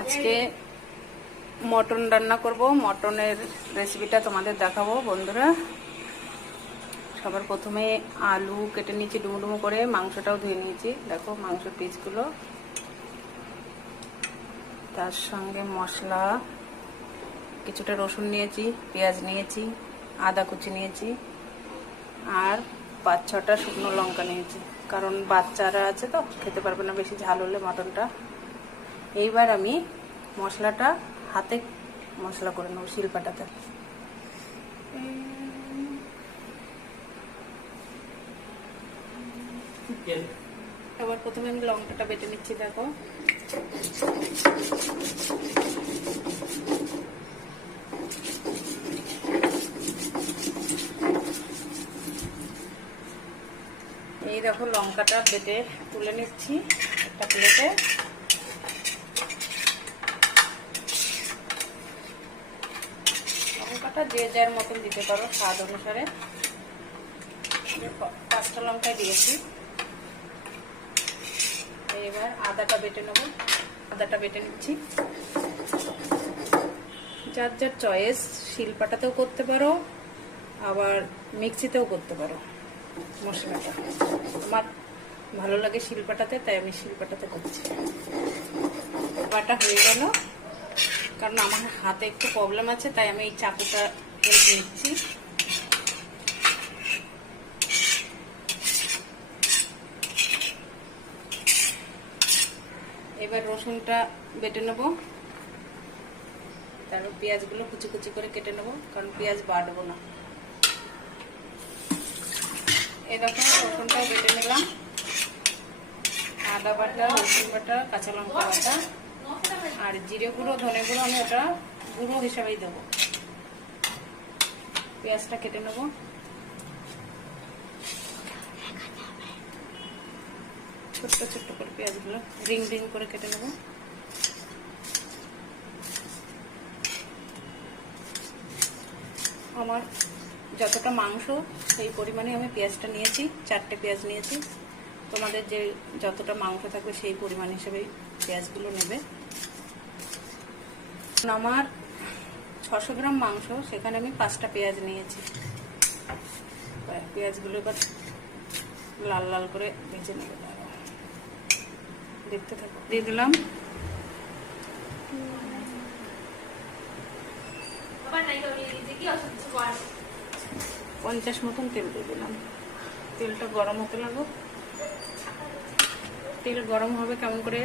আজকে মটন রান্না করব। মটনের রেসিপিটা তোমাদের দেখাবো, বন্ধুরা। সবার প্রথমে আলু কেটে নিয়েছি ডুমো করে। মাংসটাও ধুয়ে নিয়েছি। দেখো মাংসের পিসগুলো তার সঙ্গে মশলা, কিছুটা রসুন নিয়েছি, পেঁয়াজ নিয়েছি, আদা কুচি নিয়েছি, আর পাঁচ ছটা শুকনো লঙ্কা নিয়েছি। কারণ বাচ্চারা আছে তো, খেতে পারবে না বেশি ঝাল হলে মটনটা। এইবার আমি মশলাটা হাতে মশলা করে নেব, শিলপাটাতে। এবার প্রথমে আমি লঙ্কাটা বেটে নিচ্ছি, দেখো। এই দেখো লঙ্কাটা বেটে তুলে নিচ্ছি একটা প্লেটে লঙ্কাটা যে যার মতন দিতে পারো স্বাদ অনুসারে। পাঁচটা লঙ্কায় দিয়েছি। এবার আদাটা বেটে নেব। আদাটা বেটে নিচ্ছি। যার যার চয়েস, শিলপাটাতেও করতে পারো, আবার মিক্সিতেও করতে পারো মশলাটা। আমার ভালো লাগে শিলপাটাতে, তাই আমি শিলপাটাতে করছি। বাটা হয়ে গেল। কারণ আমার হাতে একটু প্রবলেম আছে, তাই আমি এই চাকুটা হেল্প নিচ্ছি। এবার রসুনটা বেটে নেব। তারপর পেঁয়াজগুলো কুচি কুচি করে কেটে নেব, কারণ পেঁয়াজ বাড়বো না। এরকম রসুনটাও বেটে নিলাম। আদা বাটা, রসুন বাটা, কাঁচা লঙ্কা বাটা। আর জিরে গুঁড়ো, ধনে গুঁড়ো আমি ওটা গুঁড়ো হিসাবেই দেবো। পেঁয়াজটা কেটে নেব। ছোট্ট ছোট্ট করে পেঁয়াজগুলো রিং রিং করে কেটে নেব। আমার যতটা মাংস সেই পরিমাণে আমি পেঁয়াজটা নিয়েছি, চারটে পেঁয়াজ নিয়েছি। তোমাদের যে যতটা মাংস থাকবে সেই পরিমাণ হিসেবে পেঁয়াজগুলো নেবে। আমার ছশো গ্রাম মাংস, সেখানে আমি পাঁচটা পেঁয়াজ নিয়েছি। পেঁয়াজগুলো এবার লাল লাল করে ভেজে নেবে। দেখতে থাকো। দিয়ে দিলাম। পঞ্চাশ মতন তেল দিয়ে দিলাম। তেলটা গরম হতে লাগো তেল গরম হবে কেমন করে